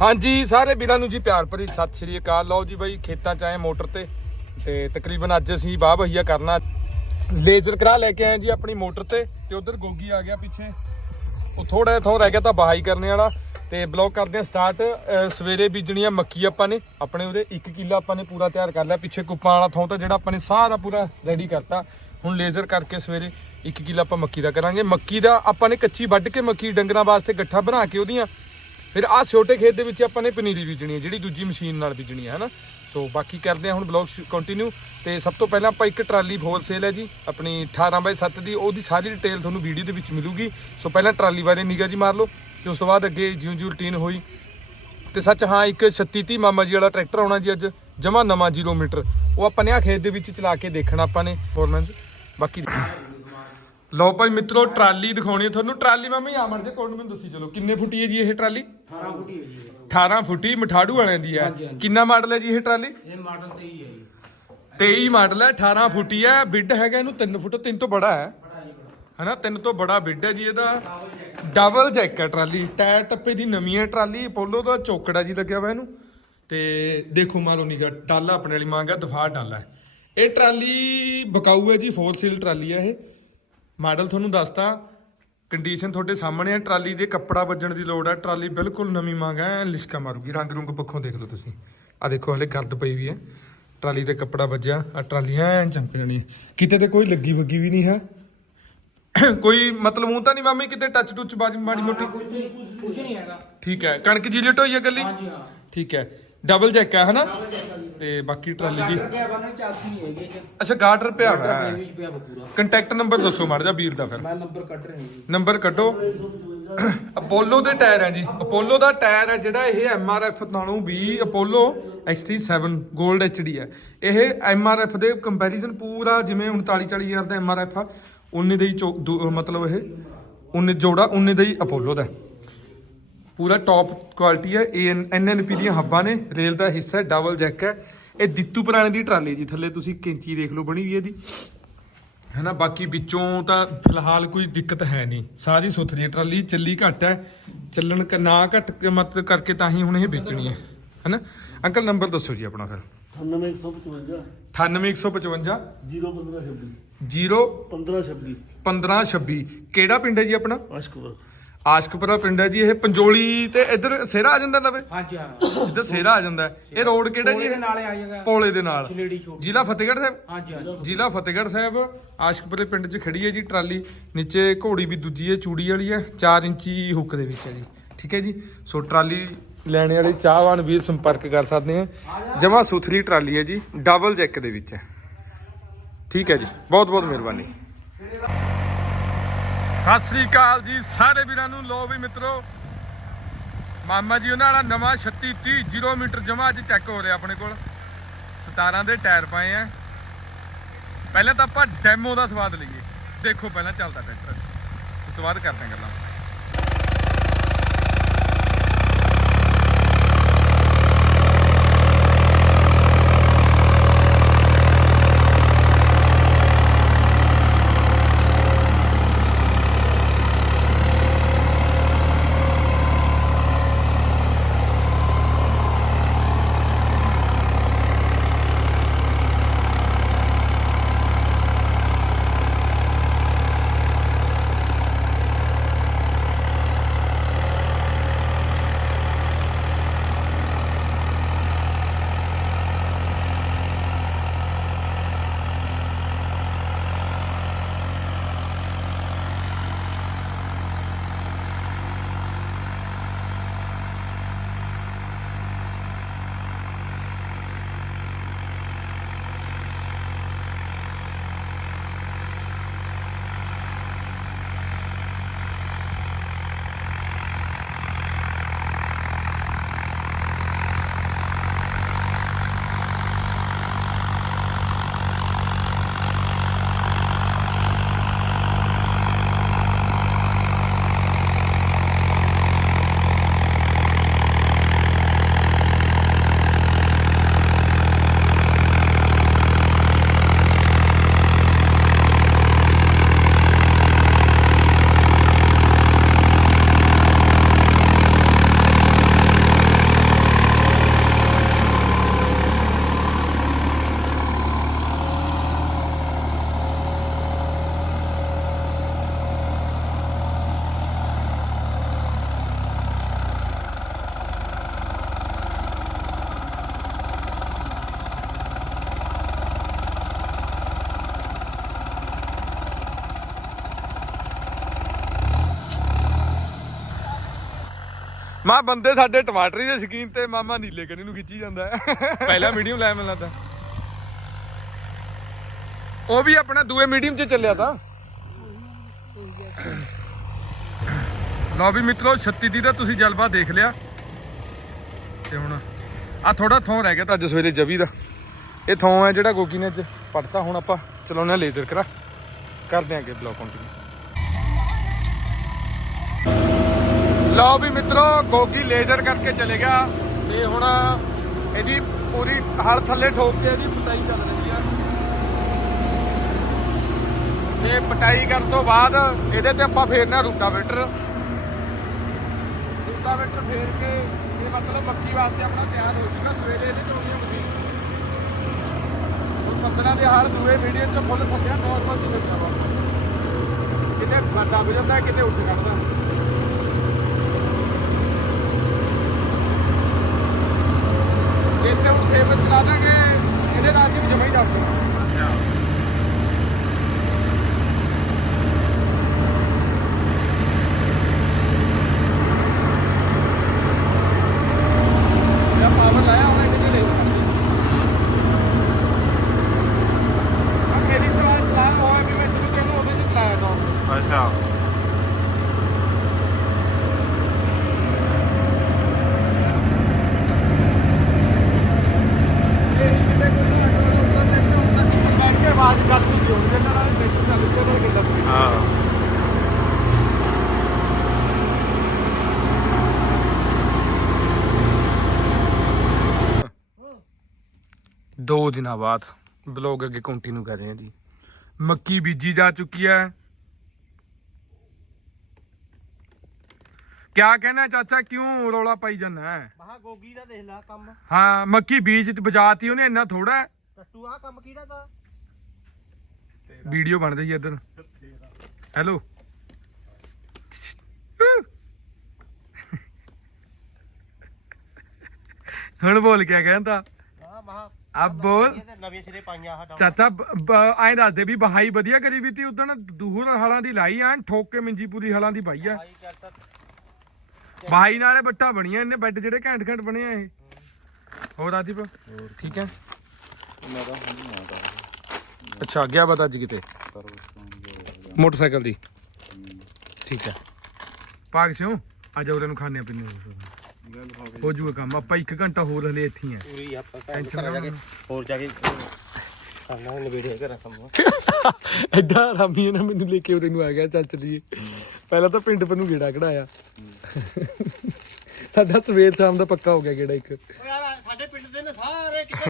ਹਾਂਜੀ, ਸਾਰੇ ਵੀਰਾਂ ਨੂੰ ਜੀ ਪਿਆਰ ਭਰੀ ਸਤਿ ਸ਼੍ਰੀ ਅਕਾਲ। ਲਓ ਜੀ ਬਾਈ, ਖੇਤਾਂ ਚ ਆਏ ਮੋਟਰ ਤੇ। ਤੇ ਤਕਰੀਬਨ ਅੱਜ ਅਸੀਂ ਬਾਹ ਬਹੀਆ ਕਰਨਾ। ਲੇਜ਼ਰ ਕਰਾ ਲੈ ਕੇ ਆਏ ਜੀ ਆਪਣੀ ਮੋਟਰ ਤੇ। ਤੇ ਉਧਰ ਗੋਗੀ ਆ ਗਿਆ ਪਿੱਛੇ। ਉਹ ਥੋੜਾ ਜਿਹਾ ਥੋੜਾ ਰਹਿ ਗਿਆ ਤਾਂ ਬਹਾਈ ਕਰਨੇ ਵਾਲਾ। ਤੇ ਬਲੌਕ ਕਰਦੇ ਆ ਸਟਾਰਟ। ਸਵੇਰੇ ਬੀਜਣੀਆਂ ਮੱਕੀ ਆਪਾਂ ਨੇ। ਆਪਣੇ ਉਹਦੇ 1 ਕਿੱਲਾ ਆਪਾਂ ਨੇ ਪੂਰਾ ਤਿਆਰ ਕਰ ਲਿਆ। ਪਿੱਛੇ ਕੁੱਪਾਂ ਵਾਲਾ ਥੋਂ ਤਾਂ ਜਿਹੜਾ ਆਪਾਂ ਨੇ ਸਾਰਾ ਪੂਰਾ ਰੈਡੀ ਕਰਤਾ। ਹੁਣ ਲੇਜ਼ਰ ਕਰਕੇ ਸਵੇਰੇ 1 ਕਿੱਲਾ ਆਪਾਂ ਮੱਕੀ ਦਾ ਕਰਾਂਗੇ। ਮੱਕੀ ਦਾ ਆਪਾਂ ਨੇ ਕੱਚੀ ਵੱਢ ਕੇ ਮੱਕੀ ਡੰਗਰਾਂ ਵਾਸਤੇ ਗੱਠਾ ਬਣਾ ਕੇ ਉਹਦੀਆਂ ਫਿਰ ਆਹ ਛੋਟੇ ਖੇਤ ਦੇ ਵਿੱਚ ਆਪਾਂ ਨੇ ਪਨੀਰੀ ਬੀਜਣੀ ਹੈ, ਜਿਹੜੀ ਦੂਜੀ ਮਸ਼ੀਨ ਨਾਲ ਬੀਜਣੀ ਹੈ, ਹਨਾ? ਸੋ ਬਾਕੀ ਕਰਦੇ ਹਾਂ ਹੁਣ ਬਲੌਗ ਕੰਟੀਨਿਊ ਤੇ ਸਭ ਤੋਂ ਪਹਿਲਾਂ ਆਪਾਂ ਇੱਕ ਟਰਾਲੀ ਹੋਲਸੇਲ ਹੈ ਜੀ, ਆਪਣੀ 18 ਬਾਈ 7 ਦੀ, ਉਹਦੀ ਸਾਰੀ ਡਿਟੇਲ ਤੁਹਾਨੂੰ ਵੀਡੀਓ ਦੇ ਵਿੱਚ ਮਿਲੂਗੀ। ਸੋ ਪਹਿਲਾਂ ਟਰਾਲੀ ਬਾਰੇ ਨਿਗਾਹ ਜੀ ਮਾਰ ਲਓ, ਤੇ ਉਸ ਤੋਂ ਬਾਅਦ ਅੱਗੇ ਜਿਉਂ ਜਿਉਂ ਰੂਟੀਨ ਹੋਈ। ਤੇ ਸੱਚ ਹਾਂ, ਇੱਕ 36 30 ਮਾਮਾ ਜੀ ਵਾਲਾ ਟਰੈਕਟਰ ਆਉਣਾ ਜੀ ਅੱਜ, ਜਮਾ ਨਵਾਂ 0 ਮੀਟਰ ਉਹ ਆਪਾਂ ਨੇ ਆ ਖੇਤ ਦੇ ਵਿੱਚ ਚਲਾ ਕੇ ਦੇਖਣਾ ਆਪਾਂ ਨੇ ਪਰਫਾਰਮੈਂਸ ਬਾਕੀ ਲਓ ਭਾਈ ਮਿੱਤਰੋ, ਟਰਾਲੀ ਦਿਖਾਉਣੀ ਤੁਹਾਨੂੰ। ਟਰਾਲੀ ਮਾਮਾ ਆਮਣ ਦੇ ਕੋਲ ਮੈਨੂੰ ਦੱਸੀ ਚਲੋ, ਕਿੰਨੇ ਫੁੱਟੀ ਹੈ ਜੀ ਇਹ ਟਰਾਲੀ? 18 ਫੁੱਟੀ ਹੈ ਜੀ 18 ਫੁੱਟੀ ਮਠਾੜੂ ਵਾਲਿਆਂ ਦੀ ਹੈ। ਹਾਂਜੀ, ਹਾਂਜੀ। ਕਿੰਨਾ ਮਾਡਲ ਹੈ ਜੀ ਇਹ ਟਰਾਲੀ? ਇਹ ਮਾਡਲ 23 ਹੈ ਜੀ। 23 ਮਾਡਲ ਹੈ 18 ਫੁੱਟੀ ਹੈ ਬਿੱਡ ਹੈਗਾ ਇਹਨੂੰ 3 ਫੁੱਟ 3 ਤੋਂ ਬੜਾ ਹੈ। ਬੜਾ ਜੀ ਬੜਾ। ਹਨਾ 3 ਤੋਂ ਬੜਾ ਬਿੱਡ ਹੈ ਜੀ ਇਹਦਾ। ਡਬਲ ਜੈਕ ਹੈ। ਟਰਾਲੀ। ਟਾਇਰ ਟੱਪੇ ਦੀ ਨਵੀਂ ਹੈ ਟਰਾਲੀ। ਅਪੋਲੋ ਦਾ ਚੋਕੜਾ ਜੀ ਲੱਗਿਆ ਹੋਇਆ ਇਹਨੂੰ। ਤੇ ਦੇਖੋ ਮਾਰੋ ਨਿਗਾ ਟਾਲਾ ਆਪਣੇ ਵਾਲੀ ਮੰਗਾ ਦਫਾਰ ਟਾਲਾ ਹੈ। ਇਹ ਟਰਾਲੀ ਬਕਾਊ ਹੈ ਜੀ ਫੋਰ ਸੀਲ ਟਰਾਲੀ ਹੈ ਇਹ। ਮਾਡਲ ਤੁਹਾਨੂੰ ਦੱਸਤਾ ਕੰਡੀਸ਼ਨ ਤੁਹਾਡੇ ਸਾਹਮਣੇ ਹੈ ਟਰਾਲੀ ਦੇ ਕੱਪੜਾ ਵੱਜਣ ਦੀ ਲੋੜ ਹੈ ਟਰਾਲੀ ਬਿਲਕੁਲ ਨਵੀਂ ਮੰਗ ਹੈ ਲਿਸ਼ਕਾ ਮਾਰੂਗੀ। ਰੰਗ ਰੁੰਗ ਪੱਖੋਂ ਦੇਖ ਲਓ ਤੁਸੀਂ। ਆ ਦੇਖੋ ਹਲੇ ਗਰਦ ਪਈ ਵੀ ਹੈ ਟਰਾਲੀ ਤੇ ਕੱਪੜਾ ਵੱਜਿਆ ਆ ਟਰਾਲੀ ਐਨ ਚਮਕ ਜਾਣੀ ਕਿਤੇ ਤੇ ਕੋਈ ਲੱਗੀ ਵੱਗੀ ਵੀ ਨਹੀਂ ਹੈ। ਕੋਈ ਮਤਲਬ ਉਹ ਤਾਂ ਨਹੀਂ ਮਾਮੀ ਕਿਤੇ ਟੱਚ ਟੁੱਚ ਬਾਜੀ ਮਾੜੀ ਮੋਟੀ। ਕੁਝ ਨਹੀਂ ਕੁਝ ਨਹੀਂ ਹੈਗਾ। ਠੀਕ ਹੈ ਕਣਕ ਜੀ ਲਟ ਹੋਈ ਹੈ ਗੱਲੀ ਹਾਂਜੀ ਹਾਂ। ਠੀਕ ਹੈ। ਡਬਲ ਜੈਕ ਹੈ ਹਨਾ? ਤੇ ਬਾਕੀ ਟਰਾਲੀ ਦੀ ਰੁਪਿਆ ਬਣਾ 84 ਨਹੀਂ ਹੈਗੇ ਇਹ ਅੱਛਾ ਗਾਰਡਰ ਪਿਆ ਹੋਇਆ। ਪੂਰਾ। ਕੰਟੈਕਟ ਨੰਬਰ ਦੱਸੋ ਮਾੜਾ ਜਿਹਾ ਵੀਰ ਦਾ ਫਿਰ। ਮੈਂ ਨੰਬਰ ਕੱਢ ਰਿਹਾ ਜੀ। ਨੰਬਰ ਕੱਢੋ। ਅਪੋਲੋ ਦੇ ਟਾਇਰ ਹੈ ਜੀ। ਅਪੋਲੋ ਦਾ ਟਾਇਰ ਹੈ ਜਿਹੜਾ ਇਹ ਐਮਆਰਐਫ ਨਾਲੋਂ ਵੀ ਅਪੋਲੋ XT7 골ਡ HD ਹੈ ਇਹ ਐਮਆਰਐਫ ਦੇ ਕੰਪੈਰੀਜ਼ਨ ਪੂਰਾ ਜਿਵੇਂ 39 40 ਹਜ਼ਾਰ ਦਾ ਐਮਆਰਐਫ ਆ ਉਨੇ ਦਾ ਹੀ ਚੋ- ਦੂ- ਮਤਲਬ ਇਹ ਉਨੇ ਜੋੜਾ ਉਨੇ ਦਾ ਹੀ ਅਪੋਲੋ ਦਾ। ਹੈ। ਪੂਰਾ ਟੌਪ ਕੁਆਲਿਟੀ ਹੈ। ਐਨਐਨਪੀ ਦੀਆਂ ਹੱਬਾਂ ਨੇ। ਰੇਲ ਦਾ ਹਿੱਸਾ ਡਬਲ ਜੈਕ ਹੈ। ਇਹ ਦਿੱਤੂ ਪੁਰਾਣੇ ਦੀ ਟਰਾਲੀ ਜੀ। ਥੱਲੇ ਤੁਸੀਂ ਕੈਂਚੀ ਦੇਖ ਲਓ ਬਣੀ ਵੀ ਇਹਦੀ। ਹੈਨਾ ਬਾਕੀ ਵਿੱਚੋਂ ਤਾਂ ਫਿਲਹਾਲ ਕੋਈ ਦਿੱਕਤ ਹੈ ਨਹੀਂ। ਸਾਰੀ ਸੁਥਰੀ ਹੈ। ਟਰਾਲੀ ਚੱਲੀ ਘੱਟ ਹੈ। ਚੱਲਣ ਨਾ ਘੱਟ ਕੇ ਮਤ ਕਰਕੇ ਤਾਂ ਹੀ ਹੁਣ ਇਹ ਵੇਚਣੀ ਹੈ। ਹੈਨਾ? ਅੰਕਲ ਨੰਬਰ ਦੱਸੋ ਜੀ ਆਪਣਾ ਫਿਰ। 9155 98155 01526 0 1526 1526 ਕਿਹੜਾ ਪਿੰਡ ਹੈ ਜੀ ਆਪਣਾ? ਅਸ਼ਕਵਰ ਆਸ਼ਕਪੁਰਾ ਪਿੰਡ ਹੈ ਜੀ ਇਹ ਪੰਜੋਲੀ ਤੇ ਇੱਧਰ ਸੇਰਾ ਆ ਜਾਂਦਾ ਲਵੇ ਹਾਂਜੀ ਹਾਂ। ਇੱਧਰ ਸੇਰਾ ਆ ਜਾਂਦਾ ਹੈ। ਇਹ ਰੋਡ ਕਿਹੜਾ ਜੀ? ਇਹ? ਨਾਲੇ ਆ ਜਾਏਗਾ ਪੋਲੇ ਦੇ ਨਾਲ। ਛਲੇੜੀ ਜ਼ਿਲ੍ਹਾ ਫਤਿਹਗੜ੍ਹ ਸਾਹਿਬ? ਹਾਂਜੀ ਹਾਂਜੀ। ਜ਼ਿਲ੍ਹਾ ਫਤਿਹਗੜ੍ਹ ਸਾਹਿਬ ਆਸ਼ਕਪੁਰੇ ਪਿੰਡ 'ਚ ਖੜੀ ਹੈ ਜੀ ਟਰਾਲੀ। ਨੀਚੇ ਘੋੜੀ ਵੀ ਦੂਜੀ ਹੈ ਚੂੜੀ ਵਾਲੀ ਹੈ 4 ਇੰਚੀ ਹੁੱਕ ਦੇ ਵਿੱਚ ਹੈ ਜੀ। ਠੀਕ ਹੈ ਜੀ? ਸੋ ਟਰਾਲੀ ਲੈਣੇ ਵਾਲੇ ਚਾਹਵਾਨ ਵੀਰ ਸੰਪਰਕ ਕਰ ਸਕਦੇ ਆ ਜਮਾ ਸੁਥਰੀ ਟਰਾਲੀ ਹੈ ਜੀ ਡਬਲ ਜੈਕ ਦੇ ਵਿੱਚ ਹੈ। ਠੀਕ ਹੈ ਜੀ? ਬਹੁਤ ਬਹੁਤ ਮਿਹਰਬਾਨੀ। ਸਤਿ ਸ੍ਰੀ ਅਕਾਲ ਜੀ ਸਾਰੇ ਵੀਰਾਂ ਨੂੰ। ਲੋ ਵੀ ਮਿੱਤਰੋ, ਮਾਮਾ ਜੀ, ਉਹਨਾਂ ਵਾਲਾ ਨਵਾਂ 36 30 0 ਮੀਟਰ ਜਮਾ ਅੱਜ ਚੈੱਕ ਹੋ ਰਿਹਾ ਆਪਣੇ ਕੋਲ। 17 ਦੇ ਟਾਇਰ ਪਾਏ ਆ। ਪਹਿਲਾਂ ਤਾਂ ਆਪਾਂ ਡੈਮੋ ਦਾ ਸਵਾਦ ਲਈਏ। ਦੇਖੋ ਪਹਿਲਾਂ ਚੱਲਦਾ ਟਰੈਕਟਰ ਉਸ ਤੋਂ ਬਾਅਦ ਕਰਦੇ ਹਾਂ ਗੱਲਾਂ। ਮਾ ਬੰਦੇ ਸਾਡੇ ਟਮਾਟਰੀ ਦੇ ਸ਼ਕੀਨ ਤੇ ਮਾਮਾ ਨੀਲੇ ਕਨੀ ਨੂੰ ਖਿੱਚੀ ਜਾਂਦਾ ਹੈ। ਪਹਿਲਾ ਮੀਡੀਅਮ ਲੈ ਮੈਨੂੰ ਲੱਗਦਾ ਉਹ ਵੀ ਆਪਣਾ ਦੂਏ ਮੀਡੀਅਮ 'ਚ ਚੱਲਿਆ ਤਾਂ। ਲਓ ਵੀ ਮਿੱਤਰੋ 36 ਦੀ ਤਾਂ ਤੁਸੀਂ ਜਲਵਾ ਦੇਖ ਲਿਆ। ਤੇ ਹੁਣ ਆ ਥੋੜਾ ਥੋਂ ਰਹਿ ਗਿਆ ਤਾਂ ਅੱਜ ਸਵੇਰੇ ਜਵੀ ਦਾ। ਇਹ ਥੋਂ ਹੈ ਜਿਹੜਾ ਗੋਗੀ ਨੇ ਅੱਜ ਪੜਤਾ ਹੁਣ ਆਪਾਂ ਚਲਾਉਣਾ ਲੇਜ਼ਰ ਕਰਾ। ਕਰਦੇ ਆਂਗੇ ਬਲੌਗ ਕੰਟੀਨਿਊ ਲਓ ਵੀ ਮਿੱਤਰੋ, ਗੋਗੀ ਲੇਜ਼ਰ ਕਰਕੇ ਚਲੇ ਗਿਆ ਤੇ ਹੁਣ ਇਹਦੀ ਪੂਰੀ ਹਲ ਥੱਲੇ ਠੋਕ ਕੇ ਇਹਦੀ ਪਟਾਈ ਚੱਲ ਰਹੀ ਆ। ਤੇ ਪਟਾਈ ਕਰਨ ਤੋਂ ਬਾਅਦ ਇਹਦੇ ਤੇ ਆਪਾਂ ਫੇਰਨਾ ਰੂਟਾਵੇਟਰ। ਰੂਟਾਵੇਟਰ ਫੇਰ ਕੇ ਇਹ ਮਤਲਬ ਮੱਕੀ ਵਾਸਤੇ ਆਪਣਾ ਤਿਆਰ ਹੋ ਜੂਗਾ ਸਵੇਰੇ ਇਹਦੇ ਚੋਣੀ ਮਸ਼ੀਨ। ਹੁਣ ਪੰਦਰਾਂ ਦੇ ਹਾਲ ਦੂਏ ਮੀਡੀਅਮ ਚ ਫੁੱਲ ਫੱਟਿਆ, ਨੋਰਮਲ ਚ ਲੱਗਦਾ ਵਾ ਕਿਤੇ ਫਾਟਾ ਵੀ ਕਿਤੇ ਉੱਠ ਕੱਢਦਾ ਇੱਥੇ ਹੁਣ ਫੇਰ ਚਲਾ ਦਾਂਗੇ ਇਹਦੇ ਨਾਲ ਵੀ ਜਮਾ ਦੱਸ ਦੇਣਾ ਇਹ ਪਾਵਰ ਲਾਇਆ ਹੋਣਾ ਕਿਤੇ ਨਹੀਂ ਆ ਮੇਰੀ ਸਵਾਲ ਚਲਾਇਆ ਹੋਇਆ ਵੀ ਮੈਂ ਸ਼ੁਰੂ ਤੋਂ ਉਹਦੇ ਚ ਚਲਾਇਆ ਤਾਂ ਅੱਛਾ ਹਾਂ। ਦੋ ਦਿਨਾਂ ਬਾਅਦ ਬਲੌਗ ਅੱਗੇ ਕੰਟੀਨਿਊ ਕਰ ਰਹੇ ਹਾਂ ਜੀ। ਮੱਕੀ ਬੀਜੀ ਜਾ ਚੁੱਕੀ ਹੈ। ਕਿਆ ਕਹਿਣਾ ਚਾਚਾ ਕਿਉਂ ਰੌਲਾ ਪਾਈ ਜਾਂਦਾ ਹੈ? ਮਹਾ ਗੋਗੀ ਦਾ ਦੇਖ ਲੈ ਕੰਮ। ਹਾਂ ਮੱਕੀ ਬੀਜ ਤੇ ਬਜਾਤੀ ਉਹਨੇ ਇੰਨਾ ਥੋੜਾ ਟੱਟੂ ਆ ਕੰਮ ਕਿਹੜਾ ਦਾ? ਵੀਡੀਓ ਬਣਦੀ ਜੀ ਇੱਧਰ। ਹੈਲੋ ਹੁਣ ਬੋਲ ਕਿਆ ਕਹਿੰਦਾ? ਹਾਂ ਅਬ ਬੋਲ। ਨਵੇਂ ਸਿਰੇ ਪਾਈਆਂ ਆ ਚਾਚਾ ਐਂ ਦੱਸਦੇ ਵੀ ਬਹਾਈ ਵਧੀਆ ਕਰੀ ਵੀ ਤੀ ਉਦੋਂ ਦੂਹਰ ਹਲਾਂ ਦੀ ਲਾਈ ਐਂ ਠੋਕ ਕੇ ਮਿੰਜੀ ਪੂਰੀ ਹਲਾਂ ਦੀ ਪਾਈ ਆ। ਬਹਾਈ ਨਾਲੇ ਬੱਟਾ ਬਣੀਆਂ ਇਹਨੇ ਬੈੱਡ ਜਿਹੜੇ ਘੈਂਟ ਘੈਂਟ ਬਣੇ ਆ ਇਹ। ਹੋਰ ਆਦੀਪ ਠੀਕ ਹੈ ਅੱਛਾ ਗਿਆ ਬਤਾ ਅੱਜ ਕਿਤੇ? ਮੋਟਰਸਾਈਕਲ ਦੀ। ਠੀਕ ਹੈ। ਪਾਗ ਸਿਓ ਅੱਜ ਉਹਨੂੰ ਖਾਣੇ ਪੀਣੇ ਹੋ ਜੂਗਾ ਕੰਮ। ਆਪਾਂ 1 ਘੰਟਾ ਹੋਰ ਹਲੇ ਇੱਥੇ ਆ। ਪੂਰੀ ਆਪਾਂ ਘਰ ਜਾ ਕੇ ਹੋਰ ਜਾ ਕੇ ਕਰਨਾ ਨਵੇੜੇ ਘਰ ਕੰਮ। ਐਡਾ ਰਾਮੀ ਨੇ ਮੈਨੂੰ ਲੈ ਕੇ ਉਰੇ ਨੂੰ ਆ ਗਿਆ ਚੱਲ ਚਲੀਏ। ਪਹਿਲਾਂ ਤਾਂ ਪਿੰਡ ਪਰ ਨੂੰ ਗੇੜਾ ਕਢਾਇਆ। ਸਾਡਾ ਸਵੇਰ ਸ਼ਾਮ ਦਾ ਪੱਕਾ ਹੋ ਗਿਆ ਗੇੜਾ ਇੱਕ। ਯਾਰ ਸਾਡੇ ਪਿੰਡ ਦੇ ਨੇ ਸਾਰੇ ਕਿਤੇ